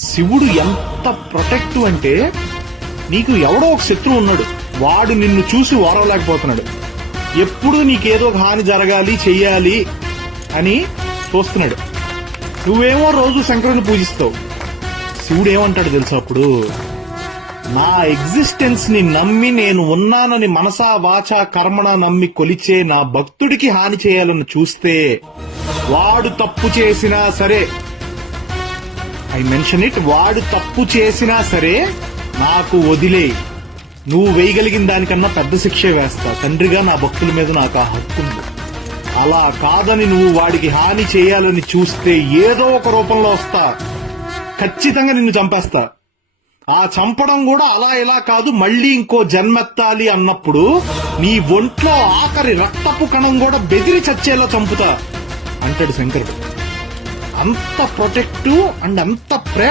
శివుడు ఎంత ప్రొటెక్టివ్ అంటే, నీకు ఎవడో ఒక శత్రువు ఉన్నాడు, వాడు నిన్ను చూసి ఓరవలేకపోతున్నాడు, ఎప్పుడు నీకేదో హాని జరగాలి చెయ్యాలి అని చూస్తున్నాడు. నువ్వేమో రోజు శంకరుని పూజిస్తావు. శివుడు ఏమంటాడు తెలుసా అప్పుడు? నా ఎగ్జిస్టెన్స్ ని నమ్మి నేను ఉన్నానని మనసా వాచా కర్మణ నమ్మి కొలిచే నా భక్తుడికి హాని చేయాలని చూస్తే వాడు తప్పు చేసినా సరే, ఐ మెన్షన్ ఇట్, వాడు తప్పు చేసినా సరే నాకు వదిలే, నువ్వు వేయగలిగిన దానికన్నా పెద్ద శిక్షే వేస్తా. తండ్రిగా నా భక్తుల మీద నాకు ఆ హక్కు ఉంది. అలా కాదని నువ్వు వాడికి హాని చేయాలని చూస్తే ఏదో ఒక రూపంలో వస్తా, ఖచ్చితంగా నిన్ను చంపేస్తా. ఆ చంపడం కూడా అలా ఇలా కాదు, మళ్ళీ ఇంకో జన్మెత్తాలి అన్నప్పుడు నీ ఒంట్లో ఆఖరి రక్తపు కణం కూడా బెదిరి చచ్చేలా చంపుతా అంటాడు శంకరుడు. అంత ప్రొటెక్టివ్ అండ్ అంత ప్రేమ.